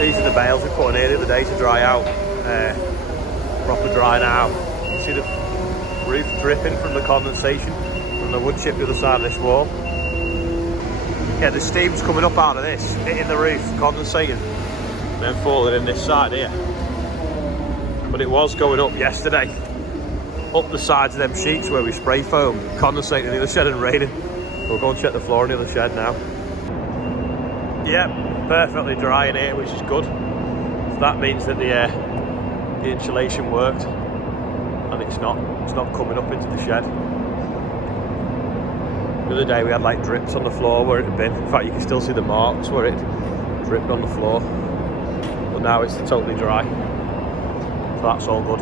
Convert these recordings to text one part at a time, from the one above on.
These are the bales we put in here the other day to dry out. Proper dry now. You can see the roof dripping from the condensation from the wood chip the other side of this wall. Yeah, the steam's coming up out of this, hitting the roof, condensating, and then falling in this side here. But it was going up yesterday, up the sides of them sheets where we spray foam, condensating in the other shed and raining. We'll go and check the floor in the other shed now. Yep, perfectly dry in here, which is good. So that means that the insulation worked, and it's not coming up into the shed. The other day we had like drips on the floor where it had been. In fact, you can still see the marks where it dripped on the floor. But now it's totally dry. So that's all good.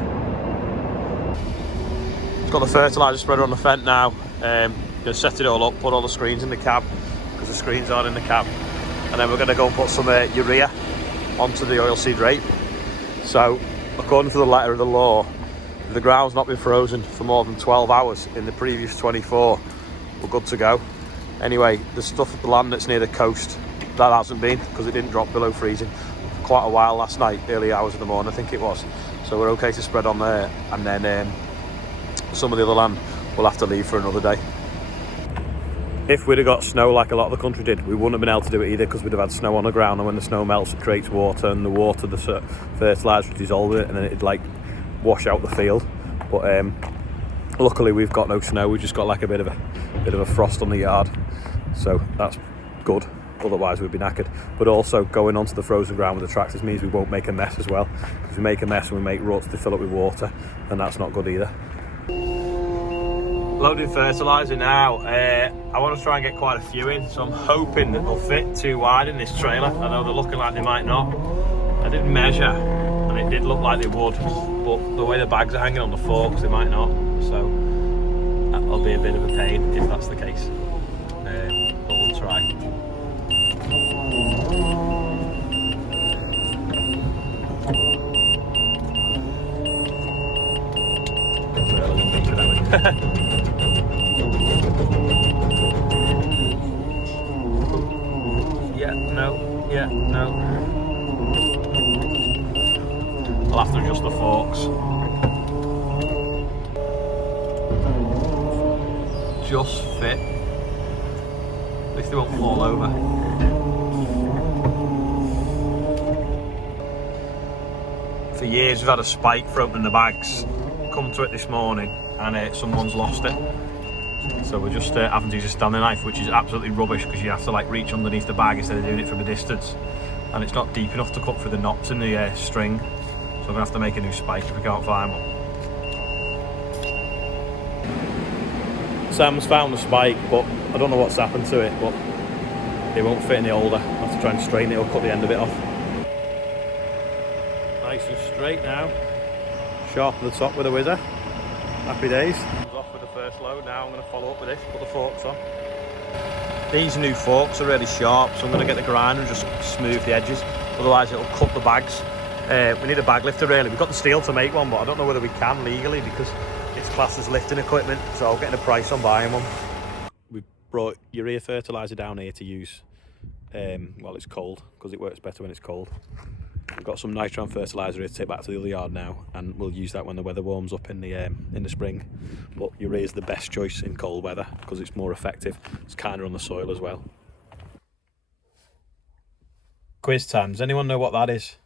It's got the fertiliser spreader on the fent now. Going to set it all up, put all the screens in the cab, because the screens aren't in the cab. And then we're going to go and put some urea onto the oilseed rape. So, according to the letter of the law, if the ground's not been frozen for more than 12 hours in the previous 24, we're good to go. Anyway, the stuff at the land that's near the coast, that hasn't been, because it didn't drop below freezing for quite a while last night, early hours of the morning I think it was. So we're okay to spread on there, and then some of the other land we'll have to leave for another day. If we'd have got snow like a lot of the country did, we wouldn't have been able to do it either, because we'd have had snow on the ground, and when the snow melts it creates water, and the water, the fertiliser would dissolve it, and then it'd like wash out the field. But luckily we've got no snow, we've just got like a bit of a frost on the yard, so that's good. Otherwise we'd be knackered. But also going onto the frozen ground with the tractors means we won't make a mess as well, because we make a mess and we make ruts to fill up with water, and that's not good either. Loading fertiliser now. I want to try and get quite a few in, so I'm hoping that they'll fit too wide in this trailer. I know they're looking like they might not. I did measure and it did look like they would, but the way the bags are hanging on the forks, they might not. So that'll be a bit of a pain if that's the case. But we'll try. Yeah, no. I'll have to adjust the forks. Just fit. At least they won't fall over. For years we've had a spike for opening the bags. Come to it this morning and someone's lost it. So we're just having to use a Stanley knife, which is absolutely rubbish, because you have to like reach underneath the bag instead of doing it from a distance, and it's not deep enough to cut through the knots in the string. So we're gonna have to make a new spike if we can't find one. Sam's found the spike, but I don't know what's happened to it, but it won't fit any holder. I'll have to try and straighten it or cut the end of it off. Nice and straight now. Sharp at the top with a whizzer. Happy days. Off with the first load now. I'm going to follow up with this, put the forks on. These new forks are really sharp, so I'm going to get the grinder and just smooth the edges, otherwise it'll cut the bags. We need a bag lifter really. We've got the steel to make one, but I don't know whether we can legally, because it's classed as lifting equipment, so I'll get a price on buying one. We've brought urea fertiliser down here to use while it's cold, because it works better when it's cold. We've got some nitron fertiliser here to take back to the other yard now, and we'll use that when the weather warms up in the spring. But urea is the best choice in cold weather because it's more effective. It's kinder on the soil as well. Quiz time. Does anyone know what that is?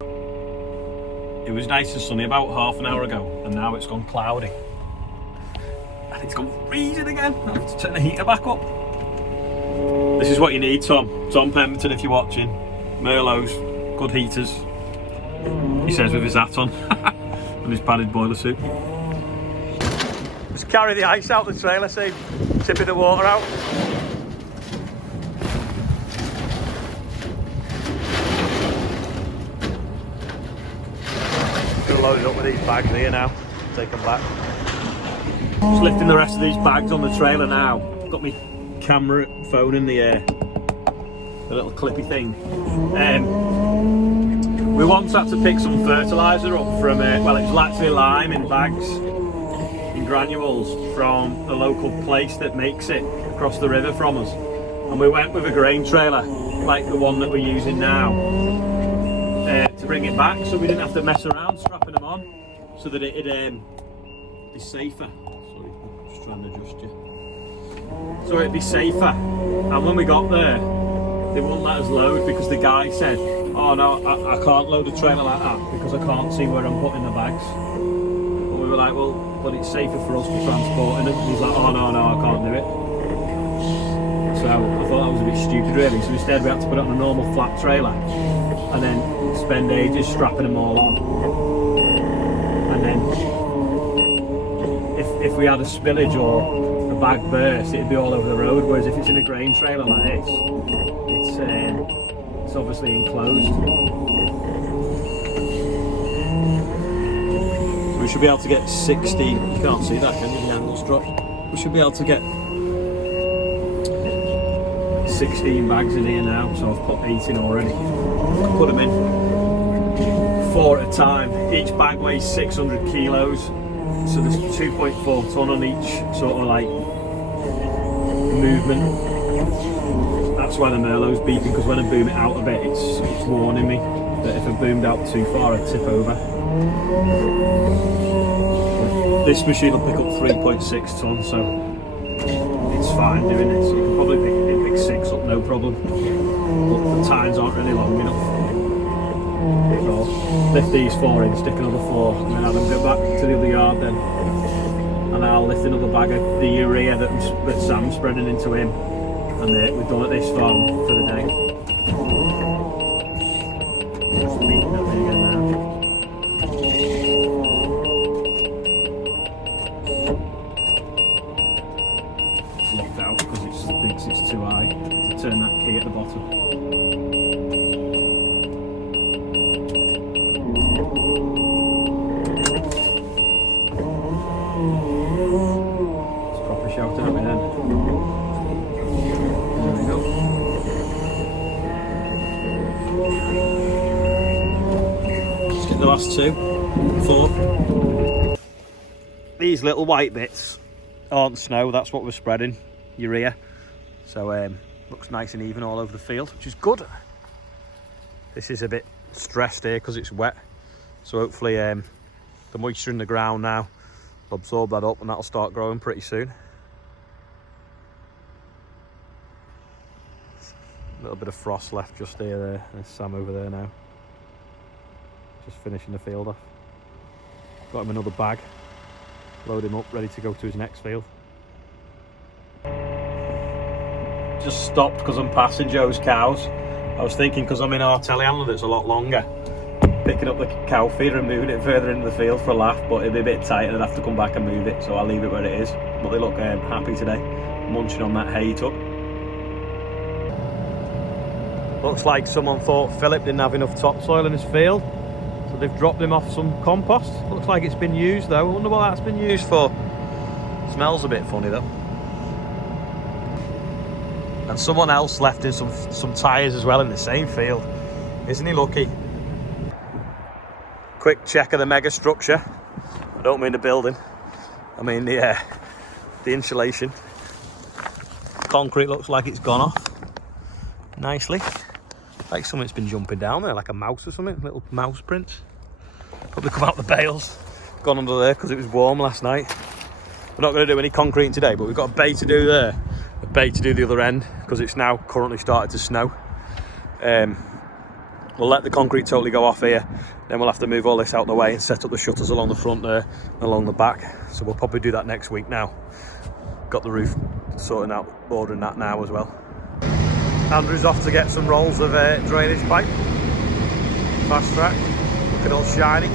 It was nice and sunny about half an hour ago, and now it's gone cloudy. And it's gone freezing again. I have to turn the heater back up. This is what you need, Tom Pemberton, if you're watching. Merlot's, good heaters. He says with his hat on and his padded boiler suit. Just carry the ice out the trailer, see, tipping the water out. Gonna load it up with these bags here now. Take them back. Just lifting the rest of these bags on the trailer now. Got me camera phone in the little clippy thing. We once had to pick some fertiliser up from well, it was actually lime in bags, in granules, from the local place that makes it across the river from us, and and we went with a grain trailer like the one that we're using now to bring it back, so we didn't have to mess around strapping them on, so that it'd be safer. Sorry, I'm just trying to adjust you. So it'd be safer. And when we got there, they wouldn't let us load because the guy said, oh no, I can't load a trailer like that because I can't see where I'm putting the bags. But we were like, well, but it's safer for us to transport. And he's like, oh no, I can't do it. So I thought that was a bit stupid really. So instead we had to put it on a normal flat trailer and then spend ages strapping them all on. And then if we had a spillage or a bag burst, it'd be all over the road, whereas if it's in a grain trailer like this, it's obviously enclosed. So we should be able to get 60, you can't see that, can you? The angle's dropped. We should be able to get 16 bags in here now, so I've put 8 in already. Put them in 4 at a time. Each bag weighs 600 kilos, so there's 2.4 tonne on each sort of like movement. That's why the Merlot's beeping, because when I boom it out a bit, it's warning me that if I boomed out too far, I'd tip over. This machine will pick up 3.6 tonne, so it's fine doing it. So you can probably pick 6 up, no problem. But the tines aren't really long enough. So lift these 4 in, stick another 4, and then have them go back to the other yard then. And I'll lift another bag of the urea that Sam's spreading into him. And we're done at this farm for the day. Just beating up again now. It's locked out because it thinks it's too high to turn that key at the bottom. It's proper shouting at me then. Let's get the last 2, 4. These little white bits aren't snow, that's what we're spreading, urea. So looks nice and even all over the field, which is good. This is a bit stressed here because it's wet, so hopefully the moisture in the ground now will absorb that up and that'll start growing pretty soon. A little bit of frost left just there. There's Sam over there now, just finishing the field off. Got him another bag, load him up, ready to go to his next field. Just stopped because I'm passing Joe's cows. I was thinking, because I'm in our telehandler that's a lot longer, picking up the cow feeder and moving it further into the field for a laugh, but it'd be a bit tight and I'd have to come back and move it, so I'll leave it where it is. But they look happy today, munching on that hay he took. Looks like someone thought Philip didn't have enough topsoil in his field, so they've dropped him off some compost. Looks like it's been used though. I wonder what that's been used for. Smells a bit funny though. And someone else left in some tyres as well in the same field. Isn't he lucky? Quick check of the mega structure. I don't mean the building, I mean the insulation. Concrete looks like it's gone off nicely. Like something's been jumping down there, like a mouse or something, little mouse prints. Probably come out the bales, gone under there because it was warm last night. We're not going to do any concreting today, but we've got a bay to do there, a bay to do the other end, because it's now currently started to snow. We'll let the concrete totally go off here, then we'll have to move all this out of the way and set up the shutters along the front there and along the back. So we'll probably do that next week now. Got the roof sorting out, ordering that now as well. Andrew's off to get some rolls of drainage pipe, fast track, looking all shiny.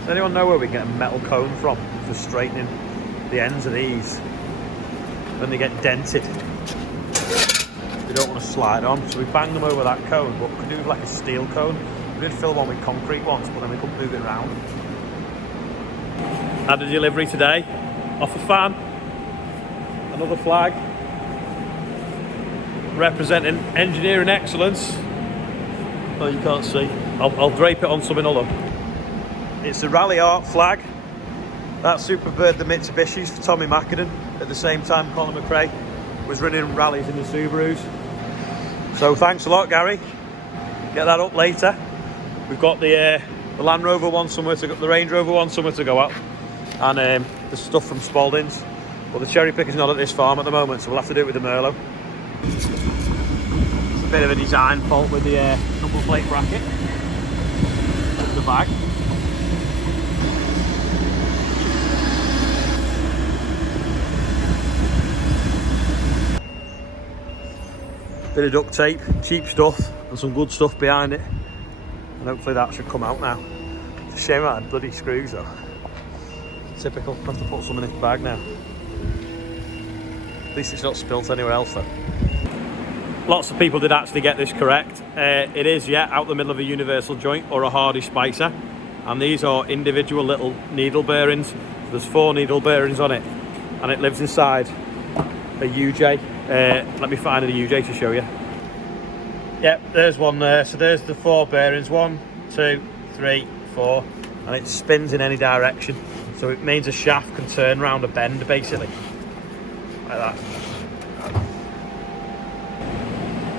Does anyone know where we get a metal cone from for straightening the ends of these when they get dented? They don't want to slide on, so we banged them over that cone, but we could do with like a steel cone. We did fill one with concrete once, but then we couldn't move it around. Had a delivery today off a fan, another flag representing engineering excellence. Oh, you can't see. I'll drape it on something other. It's the Rally Art flag. That Superbird, the Mitsubishi's for Tommy Mackinnon. At the same time, Conor McRae was running rallies in the Subarus. So thanks a lot, Gary. Get that up later. We've got the Land Rover one somewhere to go, the Range Rover one somewhere to go up, and the stuff from Spalding's. But the cherry picker's not at this farm at the moment, so we'll have to do it with the Merlot. It's a bit of a design fault with the number plate bracket. The bag. Bit of duct tape, cheap stuff, and some good stuff behind it. And hopefully that should come out now. It's a shame I had bloody screws though. Typical, have to put some in this bag now. At least it's not spilt anywhere else though. Lots of people did actually get this correct. It is, yeah, out the middle of a universal joint or a Hardy Spicer. And these are individual little needle bearings. So there's 4 needle bearings on it. And it lives inside a UJ. Let me find a UJ to show you. Yep, there's one there. So there's the 4 bearings. 1, 2, 3, 4. And it spins in any direction. So it means a shaft can turn around a bend basically. Like that.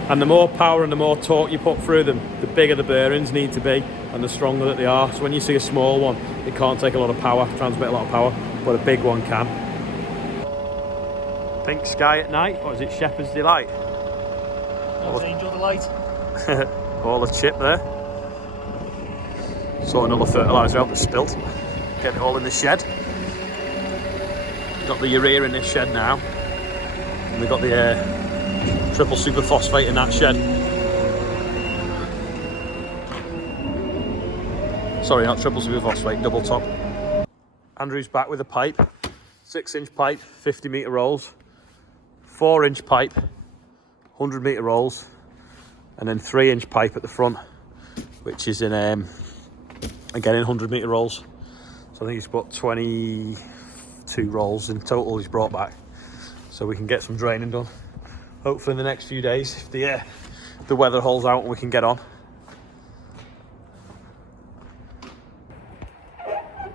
And the more power and the more torque you put through them, the bigger the bearings need to be and the stronger that they are. So when you see a small one, it can't take a lot of power, transmit a lot of power, but a big one can. Pink sky at night, or is it Shepherd's Delight? Angel Delight. All the chip there. Saw another fertiliser out that's spilt. Get it all in the shed. Got the urea in this shed now. And we've got the triple super phosphate in that shed. Sorry, not triple super phosphate, double top. Andrew's back with a pipe. 6-inch pipe, 50-metre rolls. 4-inch pipe, 100-metre rolls. And then 3-inch pipe at the front, which is in, again, in 100-metre rolls. So I think he's got 22 rolls in total he's brought back. So we can get some draining done. Hopefully in the next few days, if the weather holds out and we can get on.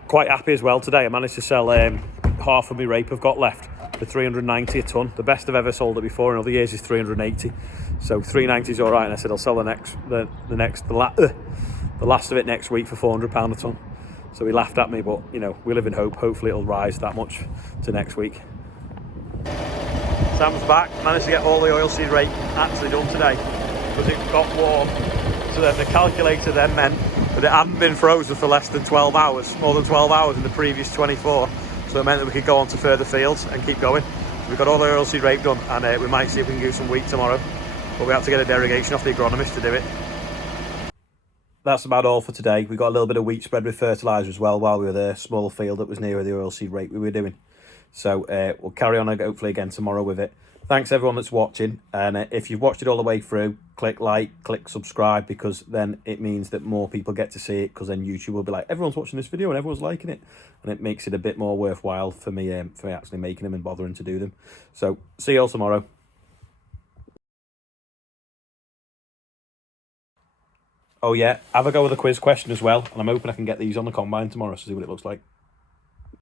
Quite happy as well today. I managed to sell half of my rape I've got left for 390 a tonne. The best I've ever sold it before in other years is 380. So 390 is all right. And I said I'll sell the last of it next week for £400 a tonne. So he laughed at me, but you know, we live in hope. Hopefully it'll rise that much to next week. Sam's back, managed to get all the oilseed rape actually done today because it got warm. So then the calculator then meant that it hadn't been frozen for less than 12 hours, more than 12 hours in the previous 24. So it meant that we could go on to further fields and keep going. So we've got all the oilseed rape done, and we might see if we can do some wheat tomorrow. But we have to get a derogation off the agronomist to do it. That's about all for today. We got a little bit of wheat spread with fertiliser as well while we were there. Small field that was near the oilseed rape we were doing. So we'll carry on hopefully again tomorrow with it. Thanks everyone that's watching, and if you've watched it all the way through, click like, click subscribe, because then it means that more people get to see it, because then YouTube will be like, everyone's watching this video and everyone's liking it, and it makes it a bit more worthwhile for me actually making them and bothering to do them. So see you all tomorrow. Oh yeah, have a go with a quiz question as well, and I'm hoping I can get these on the combine tomorrow to see what it looks like.